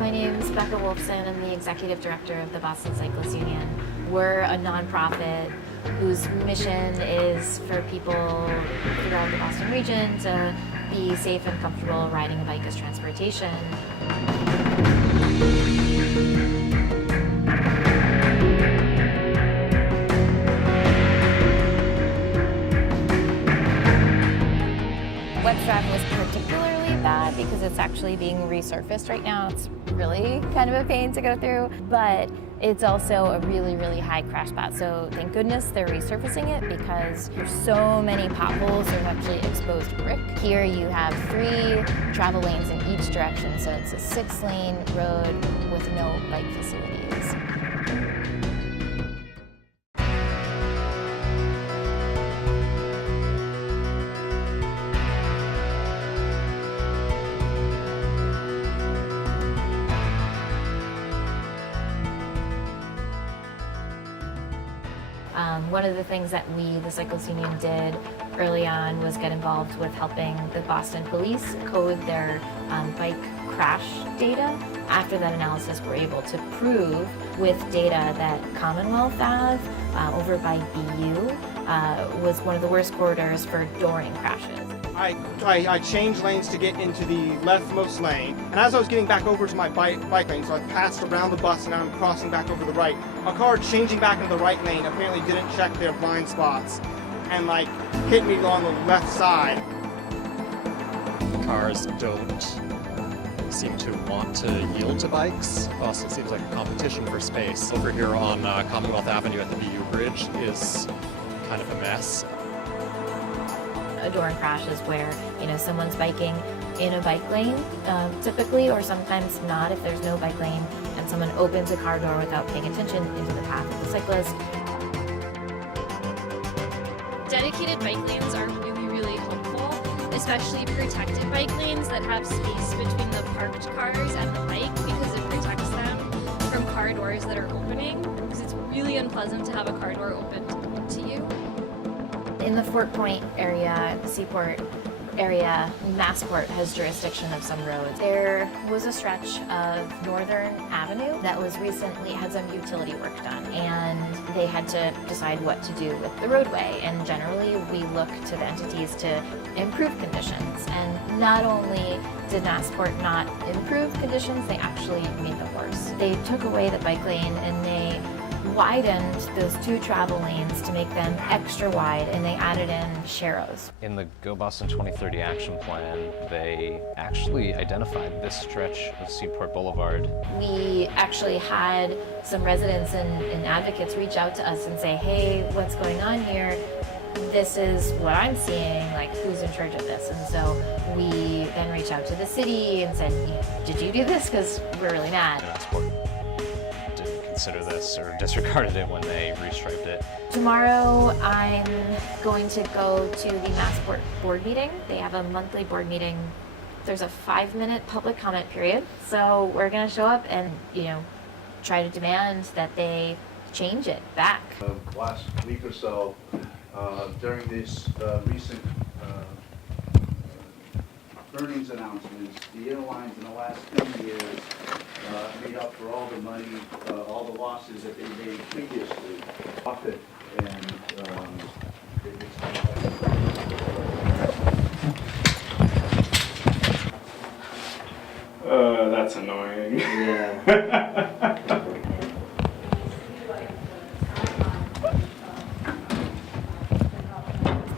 My name is Becca Wolfson. I'm the executive director of the Boston Cyclists Union. We're a nonprofit whose mission is for people throughout the Boston region to be safe and comfortable riding a bike as transportation. Wet Drive was particularly bad because it's actually being resurfaced right now. It's really kind of a pain to go through, but it's also a really, really high crash spot. So thank goodness they're resurfacing it because there's so many potholes, there's actually exposed brick. Here you have 3 travel lanes in each direction, so it's a 6-lane road with no bike facilities. One of the things that we, the Cyclists Union, did early on was get involved with helping the Boston police code their bike crash data. After that analysis, we're able to prove with data that Commonwealth Ave over by BU was one of the worst corridors for dooring crashes. I changed lanes to get into the leftmost lane, and as I was getting back over to my bike lane, so I passed around the bus and now I'm crossing back over the right, a car changing back into the right lane apparently didn't check their blind spots and hit me on the left side. Cars don't seem to want to yield to bikes. Boston seems like a competition for space. Over here on Commonwealth Avenue at the BU Bridge is kind of a mess. A dooring crash is where, someone's biking in a bike lane, typically, or sometimes not if there's no bike lane, and someone opens a car door without paying attention into the path of the cyclist. Dedicated bike lanes are really, really helpful, especially protected bike lanes that have space between the parked cars and the bike because it protects them from car doors that are opening, because it's really unpleasant to have a car door open to you. In the Fort Point area, Seaport area, Massport has jurisdiction of some roads. There was a stretch of Northern Avenue that was recently had some utility work done, and they had to decide what to do with the roadway. And generally, we look to the entities to improve conditions. And not only did Massport not improve conditions, they actually made them worse. They took away the bike lane and they widened those 2 travel lanes to make them extra wide, and they added in sharrows. In the Go Boston 2030 action plan, they actually identified this stretch of Seaport Boulevard. We actually had some residents and advocates reach out to us and say, hey, what's going on here? This is what I'm seeing, who's in charge of this? And so we then reached out to the city and said, did you do this? Because we're really mad. Consider this or disregarded it when they restriped it. Tomorrow I'm going to go to the Massport board meeting. They have a monthly board meeting. There's a 5-minute public comment period. So we're going to show up and, try to demand that they change it back. Last week or so, during these recent earnings announcements, the airlines in the last 10 years made up for all the money, all the losses that they made previously. Profit and that's annoying. Yeah.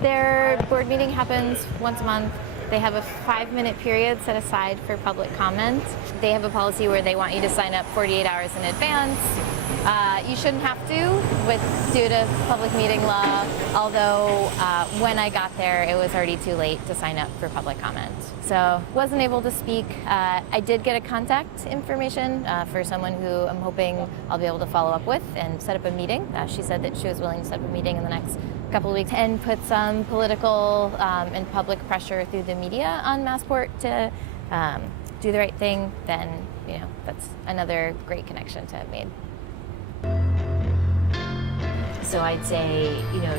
Their board meeting happens once a month. They have a 5-minute period set aside for public comment. They have a policy where they want you to sign up 48 hours in advance. You shouldn't have to due to public meeting law, although when I got there, it was already too late to sign up for public comment. So wasn't able to speak. I did get a contact information for someone who I'm hoping I'll be able to follow up with and set up a meeting. She said that she was willing to set up a meeting in the next couple of weeks and put some political and public pressure through the media on Massport to do the right thing. Then, that's another great connection to have made. So I'd say,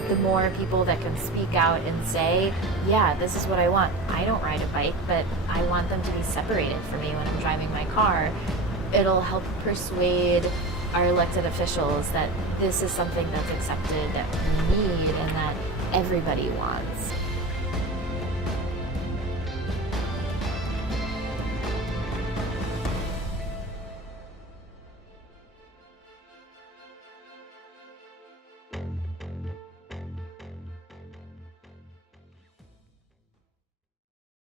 the more people that can speak out and say, yeah, this is what I want. I don't ride a bike, but I want them to be separated from me when I'm driving my car. it'll help persuade our elected officials that this is something that's accepted, that we need, and that everybody wants.